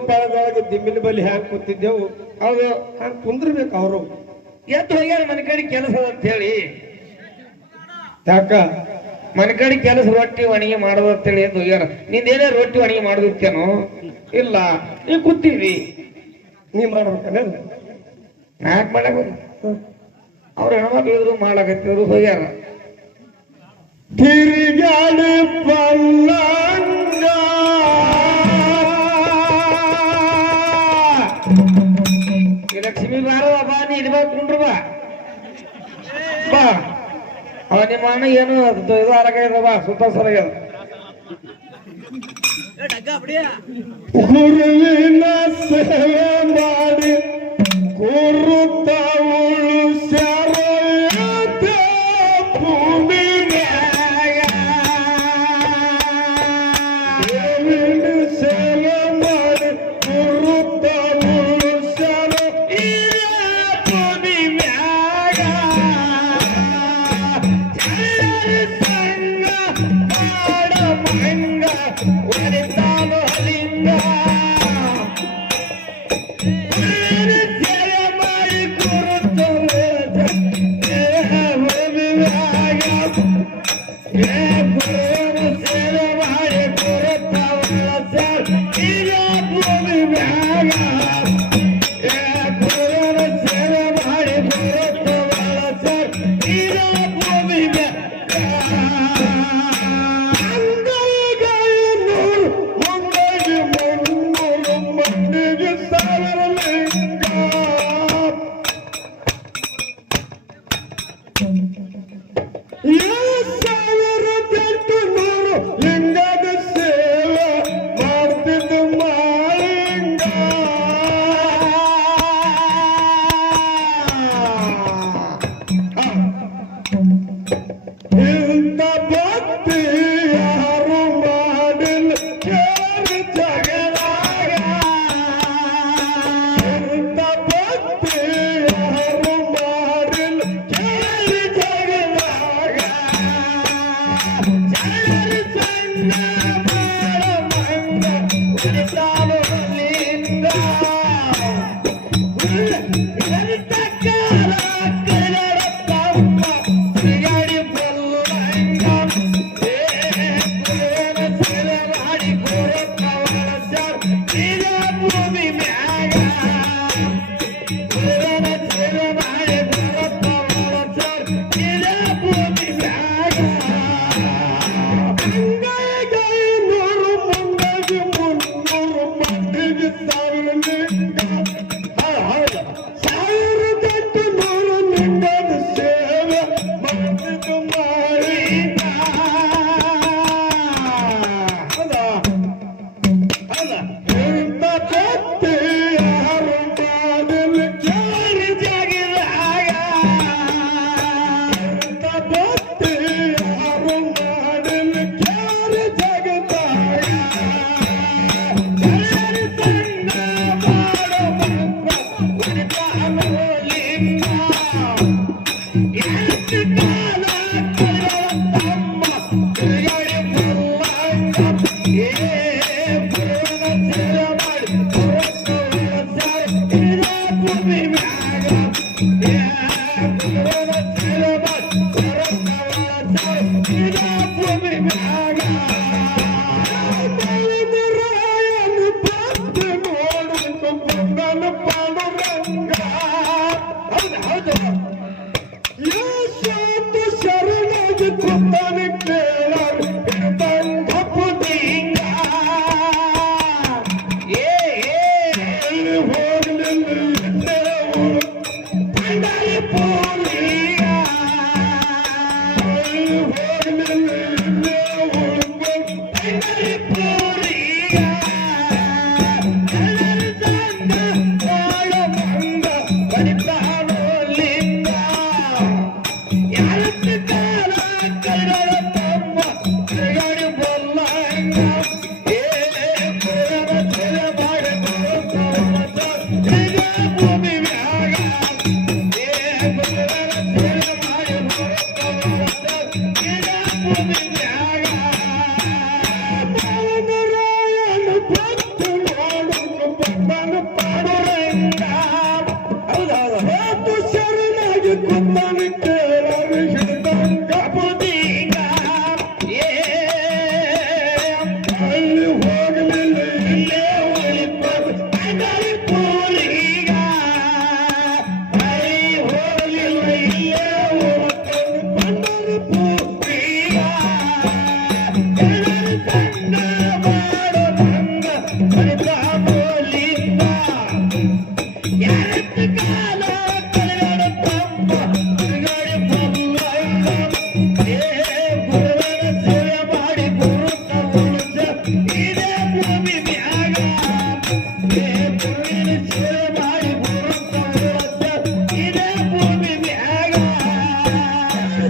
ಕುಟುಂಬದೊಳಗೆ ದಿಂಬಿನ ಬಲಿ ಹ್ಯಾಂಗ ಕೂತಿದ್ದೆವು ಅವ್ರು ಹಂಗ ಕುಂದ್ರಬೇಕು ಅವರು ಎದ್ದು ಹೋಗ್ಯಾರ ಮನ ಕಡೆ ಕೆಲಸ ಅಂತ ಹೇಳಿ ಯಾಕ ಮನ ಕಡೆ ಕೆಲಸ ರೊಟ್ಟಿ ಒಣಗಿ ಮಾಡೋದು ಅಂತ ಹೇಳಿ ಎದ್ದು ಹೋಗ್ಯಾರ ನಿಂದೇನೇ ರೊಟ್ಟಿ ಒಣಗಿ ಮಾಡೋದಿರ್ತೇನೋ ಇಲ್ಲ ನೀ ಕೂತೀವಿ ನೀ ಮಾಡ್ಬೇಕನ ಯಾಕೆ ಮಾಡ ಅವ್ರು ಹೆಣ್ಮಕ್ಳು ಇದ್ರು ಮಾಡಕತ್ತಿದ್ರು ಹೋಗ್ಯಾರ ತಿರುಗಾಡು ಮಾನ್ಯಮಾನ ಏನು ಸುತ್ತ ಸರಿಯ ಗುರುವಿನ ಸೇವೆ ಮಾಡಿ ಗುರು bacana.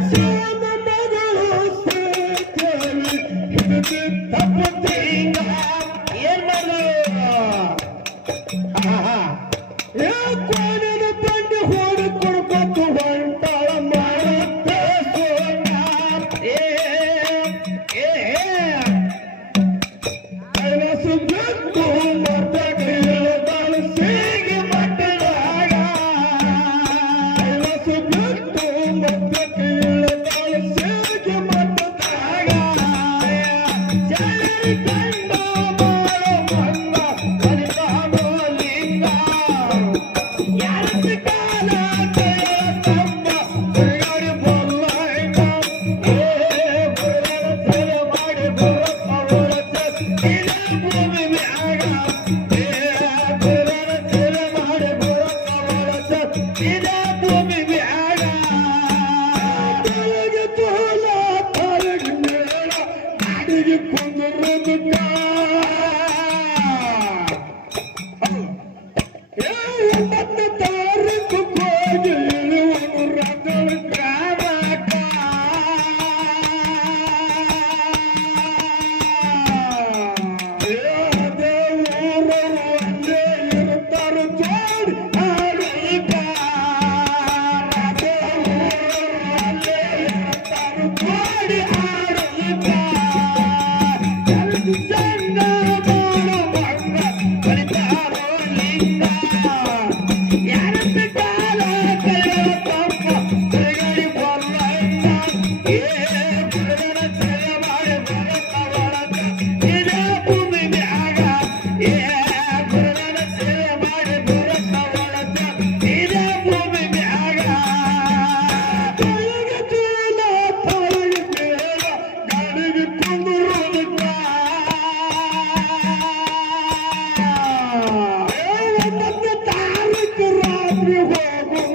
see. Yeah. Yeah.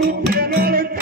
Thank oh. you.